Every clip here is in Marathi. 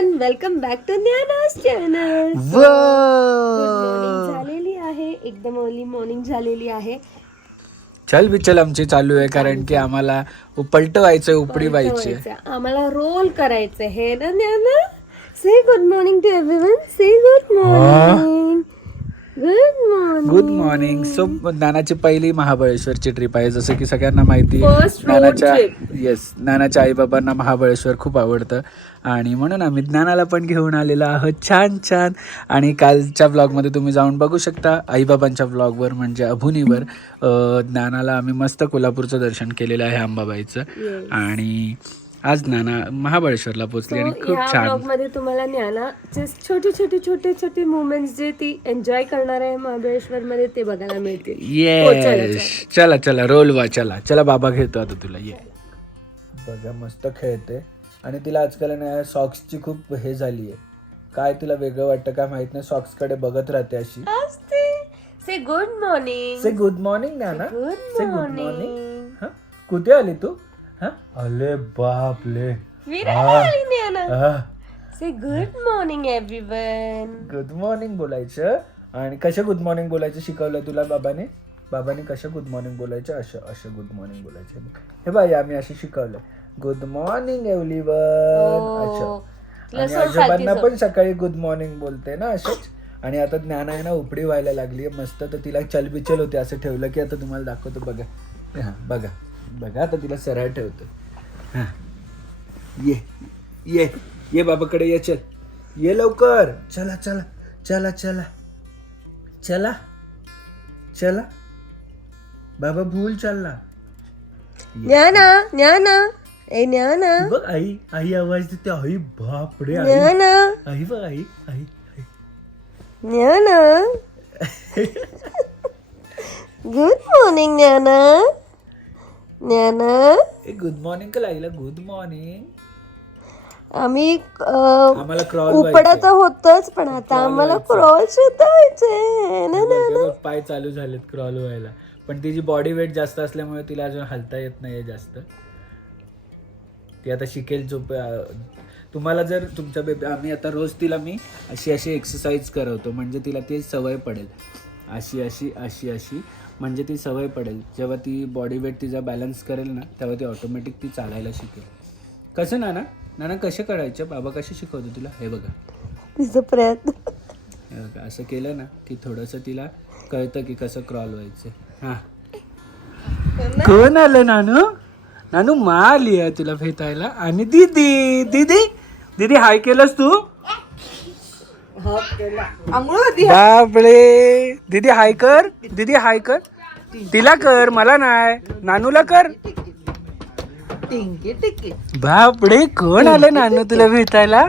एव्हरीवन वेलकम बॅक टू ज्ञानास चॅनल झालेली आहे. एकदम अर्ली मॉर्निंग झालेली आहे. चल बिचल आमची चालू आहे कारण की आम्हाला पलटवायचंय उपडी व्हायची. आम्हाला रोल करायचं हे ना Gyana say good morning to everyone say good morning morning good morning so नानाची पहिली महाबळेश्वरची ट्रिप आहे. जसं की सगळ्यांना माहिती नानाच्या. येस नानाच्या आईबाबांना महाबळेश्वर खूप आवडतं. आणि म्हणून आम्ही ज्ञानाला पण घेऊन आलेलो आहोत. छान छान. आणि कालच्या ब्लॉगमध्ये तुम्ही जाऊन बघू शकता. आईबाबांच्या ब्लॉगवर म्हणजे अभुनीवर ज्ञानाला आम्ही मस्त कोल्हापूरचं दर्शन केलेलं आहे अंबाबाईचं. आणि आज नाना महाबळेश्वरला पोचली आणि खूप छान. ब्लॉगमध्ये तुम्हाला ज्ञानाचे छोटे छोटे छोटे छोटे मुवमेंट्स जे ती एन्जॉय करणार आहे महाबळेश्वर मध्ये ते बघायला मिळतील. हो, चला, येस चला चला रोल वा चला. चला बाबा घेतो आता तुला. ये. बघा मस्त खेळते. आणि तिला आजकाल ना सॉक्सची खूप हे झाली आहे. काय तिला वेगळं वाटतं काय माहीत नाही सॉक्सकडे बघत राहते अशी. Say good morning say good morning ना ना good say good morning morning कुठे आली तू? अले बापले. Virat say good morning everyone good morning बोलायचं. आणि कसं गुड मॉर्निंग बोलायचं शिकवलं तुला बाबाने? बाबाने कसं गुड मॉर्निंग बोलायचं? असं असं गुड मॉर्निंग बोलायचं. हे बाई आम्ही असं शिकवलं गुड मॉर्निंग एव्हरीवन असं आणि आजोबांना पण सकाळी गुड मॉर्निंग बोलते ना असंच आणि आता ज्ञान आहे ना उपडी व्हायला लागली मस्त तर तिला चलबिचल होते असं ठेवलं की आता तुम्हाला दाखवतो. बघा. हा बघा. बघा आता तिला सरळ ठेवतो. हा. ये ये ये बाबाकडे ये चल. ये लवकर. चला चला चला चला. चला चला. बाबा भूल चालला. ज्ञाना ज्ञाना. ए ज्ञाना. बघ आई आई आवाज देते. आई बापरे आई. ज्ञाना. आई बघ आई आई आई. ज्ञाना. गुड मॉर्निंग ज्ञाना. ज्ञाना ए गुड मॉर्निंग का आईला गुड मॉर्निंग आम्ही आम्हाला क्रॉल उपडत होतच पण आता आम्हाला क्रॉल सुद्धा व्हायचंय ना ना पाय चालू झालेत क्रॉल व्हायला पण तिची बॉडी वेट जास्त असल्यामुळे तिला अजून हलता येत नाहीये जास्त. ती आता शिकेल झोप तुम्हाला जर तुमच्या बेबी आम्ही आता रोज तिला मी अशी अशी एक्सरसाइज करवतो. म्हणजे तिला ती सवय पडेल. अशी अशी अशी अशी. म्हणजे ती सवय पडेल. जेव्हा ती बॉडी वेट तिचा बॅलन्स करेल ना तेव्हा ती ऑटोमॅटिक ती चालायला शिकेल. कसं नाना? नाना कसे करायचं? बाबा कसे शिकवतो तुला? हे बघा. तिचा प्रयत्न. हे बघा, असं केलं ना की थोडंसं तिला कळतं की कसं क्रॉल व्हायचं. हा. कोण आलं नानू? नानू मा आली आहे तुला भेटायला. आणि दीदी दीदी दीदी हाय केलंस तू? बापरे. दीदी हाय कर. दीदी हाय कर. तिला कर मला नाही. नानूला कर. टिंकी टिकी. बापरे कोण आलं नानू तुला भेटायला?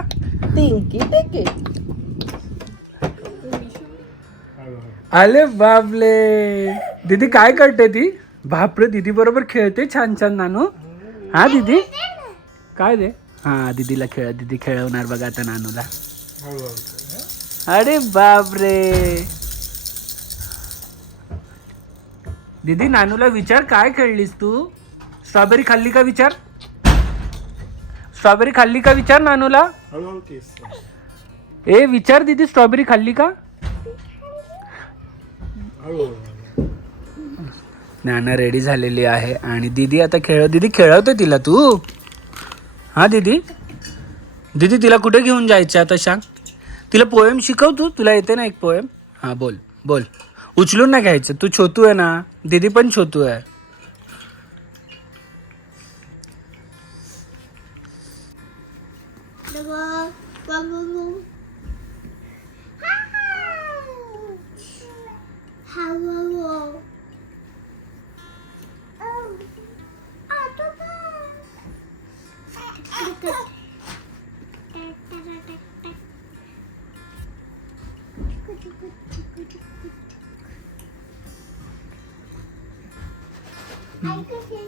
टिंकी टिकी. अरे बापले दीदी काय करते ती? बापरे दीदी बरोबर खेळते छान छान नानू. हा दीदी? काय दे? हा दीदीला खेळ दीदी खेळवणार बघा आता नानूला. अरे बापरे. दीदी नानूला विचार काय खेळलीस तू? स्ट्रॉबेरी खाल्ली का विचार? स्ट्रॉबेरी खाल्ली का विचार नानूला? ए विचार दीदी स्ट्रॉबेरी खाल्ली का? नाना रेडी झालेली आहे आणि दीदी आता खेळ दीदी खेळवते तिला तू? हा दीदी? दीदी तिला कुठे घेऊन जायचं आता सांग? तिला पोएम शिकव तू तुला येते ना एक पोएम हा बोल बोल. उचलून नाही घ्यायचं तू छोटू आहे ना दीदी पण छोटू आहे.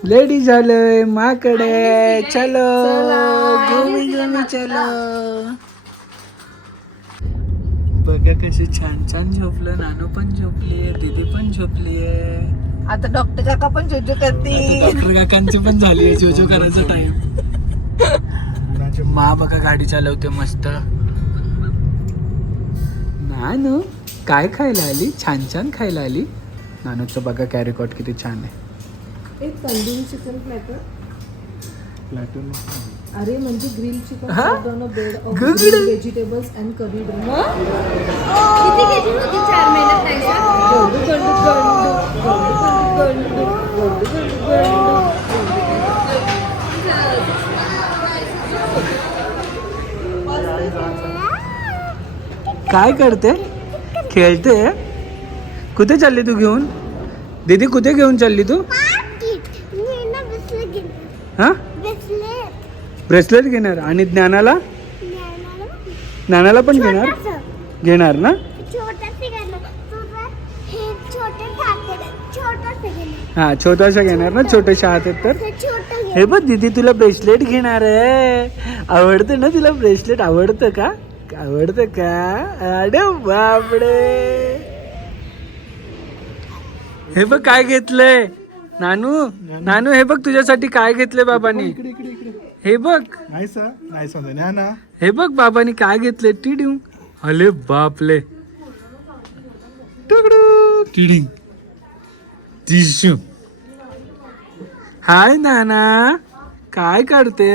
लेडी झालंय माकडे चलो घुमी घुमी चलो. बघा कसे छान छान झोपलं नानू पण झोपलीये दीदी पण झोपलीये आता डॉक्टर काका पण जोजो करते डॉक्टर काकांची पण झाली जोजो करायचा टाइम माझी मा बघा गाडी चालवते मस्त. नानू? काय खायला आली? छान छान खायला आली. नानूचं बघा कॅरिकॉट किती छान आहे. एक तंदूरी चिकन प्लॅटर प्लॅटून अरे म्हणजे ग्रिल चिकन हा? Bed of Good. Vegetables and curry किती केजी होती? चार महिन्यात नाही का? गंडू, गंडू, गंडू, गंडू, गंडू, गंडू, गंडू, गंडू, काय करते? खेळते. कुठे चालली तू घेऊन? दीदी कुठे घेऊन चालली तू? हा? ब्रेसलेट घेणार. आणि ज्ञानाला? ज्ञानाला? पण घेणार? घेणार ना? हा छोटासा घेणार. ना? छोटेशा हात आहेत तर? हे बघ दीदी तुला ब्रेसलेट घेणार आहे. आवडतं ना तुला ब्रेसलेट आवडतं का? आवडतं का अरे बापडे हे बघ काय घेतलंय नानू नानू हे बघ तुझ्यासाठी काय घेतलंय बाबांनी इकडे इकडे इकडे हे बघ नाही सर नाही समजा न्या ना हे बघ बाबांनी काय घेतलंय टिडिंग अले बापले टुकडू टिडिंग टिशू हाय नाना काय करते